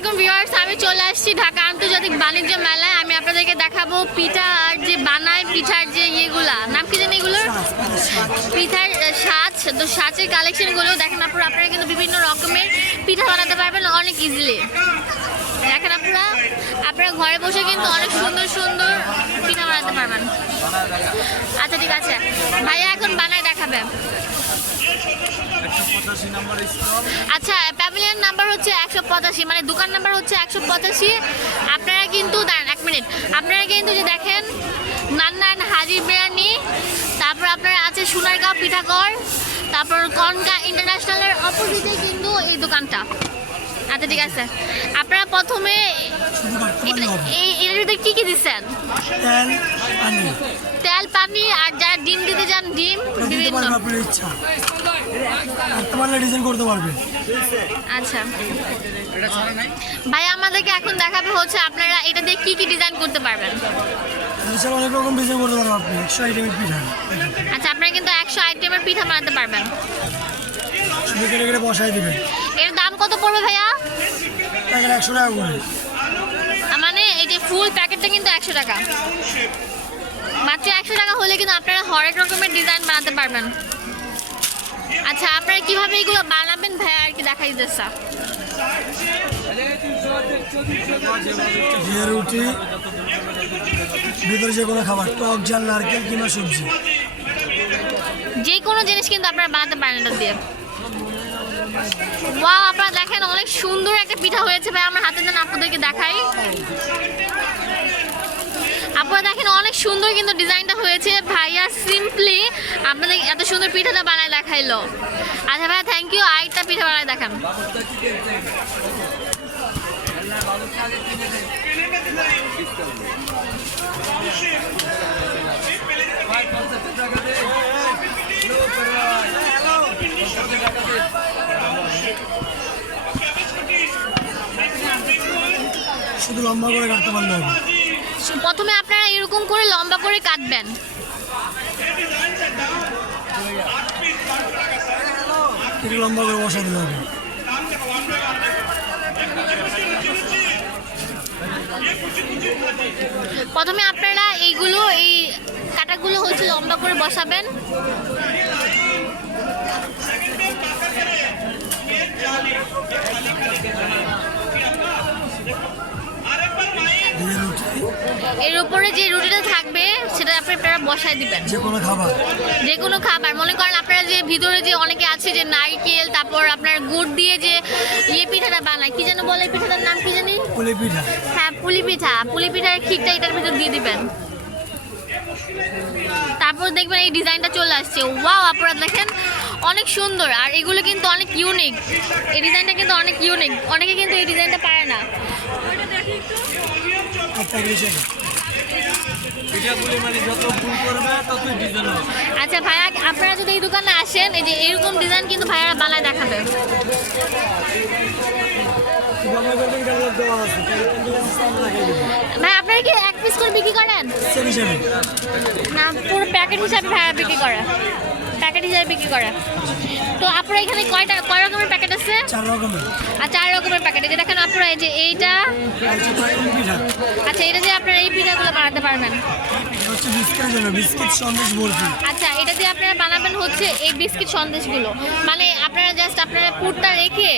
আলাইকুম ভিউয়ার্স, আমি চলে আসছি ঢাকা আন্তর্জাতিক বাণিজ্য মেলায়। আমি আপনাদেরকে দেখাবো পিঠা আর যে বানায়, পিঠার যে ইয়েগুলা। নাম কি জানি এগুলোর? পিঠার সাজ, তো সাজের কালেকশনগুলো দেখেন আপনারা আপনারা কিন্তু বিভিন্ন রকমের পিঠা বানাতে পারবেন অনেক ইজিলি দেখেন আপনারা আপনারা ঘরে বসে কিন্তু অনেক সুন্দর সুন্দর আচ্ছা ঠিক আছে। ভাইয়া এখন বানায় দেখাবে। আচ্ছা প্যাভিলিয়ন নাম্বার হচ্ছে একশো পঁচাশি মানে দোকান নাম্বার হচ্ছে একশো পঁচাশি। আপনারা কিন্তু দাঁড়ান এক মিনিট। আপনারা কিন্তু যে দেখেন নান্নান হাজি বিরিয়ানি তারপর আপনারা আছে সোনারগাঁও পিঠাগড় তারপর কনকা ইন্টারন্যাশনালের অপোজিটে কিন্তু এই দোকানটা। আচ্ছা ঠিক আছে। আপনারা প্রথমে এর ভিতরে কী কী দিচ্ছেন? তেল পানি। আর যারা ডিম দিতে যান ডিম বিভিন্ন। ইচ্ছা। ডিজাইন করতে পারবে। আচ্ছা। ভাই আমাদেরকে এখন দেখাবে হচ্ছে আপনারা এটা দিয়ে কি কি ডিজাইন করতে পারবেন। এছাড়া অনেক রকম ডিজাইন করতে পারবেন আপনি। একশো আইটেমের পিঠা। আচ্ছা আপনারা কিন্তু একশো আইটেমের পিঠা বানাতে পারবেন। কেটে কেটে বসাই দিবেন। এর দাম কত পড়বে ভাইয়া? প্যাকেট একশো টাকা করে। মানে এই যে ফুল প্যাকেটটা কিন্তু একশো টাকা। মাত্র একশো টাকা হলে কিন্তু আপনারা হরেক রকমের ডিজাইন বানাতে পারবেন। আচ্ছা আপনারা কীভাবে এগুলো বানাবেন ভাইয়া? আর কি দেখাই দিতেছে ঘিয়ে রুটি ভিতরে যে কোনো খাবার টক ঝাল নারকেল কিংবা সবজি। যে কোনো জিনিস কিন্তু আপনারা বানাতে পারেন এটা দিয়ে। ওয়াও আপনারা দেখেন, অনেক সুন্দর একটা পিঠা হয়েছে। ভাই, আমার হাতে দেন আপনাদেরকে দেখাই। আপনারা দেখেন, অনেক সুন্দর কিন্তু ডিজাইনটা হয়েছে। ভাইয়া সিম্পলি আপনাদের এত সুন্দর পিঠাটা বানায় দেখাইলো। আচ্ছা ভাইয়া থ্যাংক ইউ আরেকটা পিঠা বানায় দেখান। শুধু লম্বা করে কাটতে পারলে হবে। প্রথমে আপনারা এরকম করে লম্বা করে কাটবেন। একটু লম্বা করে বসা দিতে হবে। প্রথমে আপনারা এইগুলো এই কাটাগুলো হচ্ছে লম্বা করে বসাবেন। এর উপরে যে রুটিটা থাকবে সেটা আপনি আপনারা বসায় দিবেন। যে কোনো খাবার। যে কোনো খাবার। মনে করেন আপনারা যে ভিতরে যে অনেকে আছে যে নারকেল তারপর আপনার গুড় দিয়ে যে ইয়ে পিঠাটা বানায় কি যেন বলে পিঠাটার নাম কি জানি? পুলি পিঠা। হ্যাঁ পুলি পিঠা। পুলি পিঠার ক্ষীরটা এটার ভিতর দিয়ে দিবেন। তারপর দেখবেন এই ডিজাইনটা চলে আসছে। ওয়াও আপনারা দেখেন অনেক সুন্দর। আর এগুলো কিন্তু অনেক ইউনিক এই ডিজাইনটা কিন্তু অনেক ইউনিক অনেকে কিন্তু এই ডিজাইনটা পারে না। মানে আচ্ছা ভাইয়া আপনারা যদি এই দোকানে আসেন এই যে এরকম ডিজাইন কিন্তু ভাইয়ারা বানায় দেখাবে। ভাই আপনারা কি এক পিস করে বিক্রি করেন? না পুরো প্যাকেট হিসাবে ভাইয়া বিক্রি করে। প্যাকেট হিসাবে বিক্রি করে। তো আপনারা এখানে কয়টা কয় রকমের প্যাকেট আছে? চার রকমের। আর চার রকমের প্যাকেট এই যে দেখেন আপনারা এই যে এইটা। আচ্ছা এটা দিয়ে আপনারা এই পিঠাগুলো বানাতে পারবেন। হচ্ছে বিস্কিটের জন্য বিস্কিট সন্দেশ বরফি। আচ্ছা এটা দিয়ে আপনারা বানাবেন হচ্ছে এই বিস্কিট সন্দেশগুলো। মানে আপনারা জাস্ট আপনারা পুরটা রেখে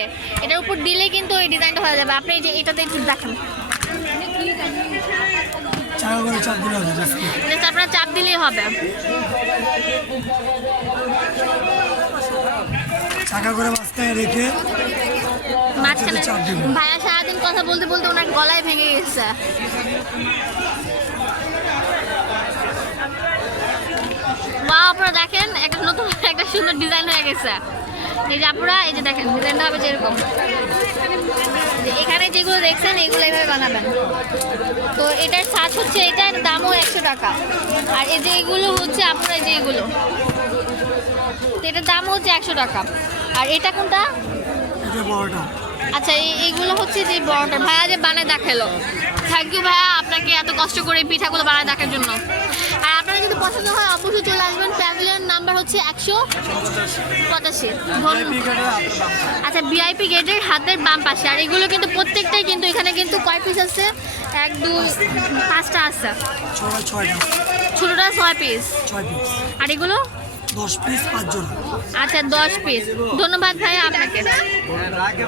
এটার উপর দিলে কিন্তু এই ডিজাইনটা হয়ে যাবে। আপনি এই যে এটাতে একটু দেখান। আপনারা চাপ দিলেই হবে। চাকা করে মাঝখানে রেখে ভাইয়া সারাদিন কথা বলতে বলতে ওনার গলায় ভেঙে গেছে। ওয়াও আপনারা দেখেন, একটা নতুন, একটা সুন্দর ডিজাইন হয়ে গেছে। এই যে আপনারা এই যে দেখেন, ডিজাইনটা হবে যেরকম। এখানে যেগুলো দেখছেন, এগুলো এভাবে বানাবেন। তো এটার সাজ হচ্ছে এটার দামও একশো টাকা। আর এই যে এগুলো হচ্ছে আপনারা যে এগুলো। এটার দাম হচ্ছে একশো টাকা। আর এটা কোনটা? আচ্ছা এই এইগুলো হচ্ছে যে বড়টা ভাইয়া যে বানায় দেখাল। থ্যাংক ইউ ভাইয়া আপনাকে এত কষ্ট করে এই পিঠাগুলো বানায় দেখার জন্য। আর আপনারা যদি পছন্দ হয় অবশ্যই চলে আসবেন। প্যাভিলিয়ন নাম্বার হচ্ছে একশো পঁচাশি। আচ্ছা ভিআইপি গেটের হাতের বাম পাশে। আর এগুলো কিন্তু প্রত্যেকটাই কিন্তু এখানে কিন্তু কয় পিস আছে? এক দুই পাঁচটা আছে। ছোটোটা ছয় পিস ছয় পিস আর এগুলো? দশ পিস পাঁচ জোড়া আচ্ছা দশ পিস ধন্যবাদ ভাই আপনাকে।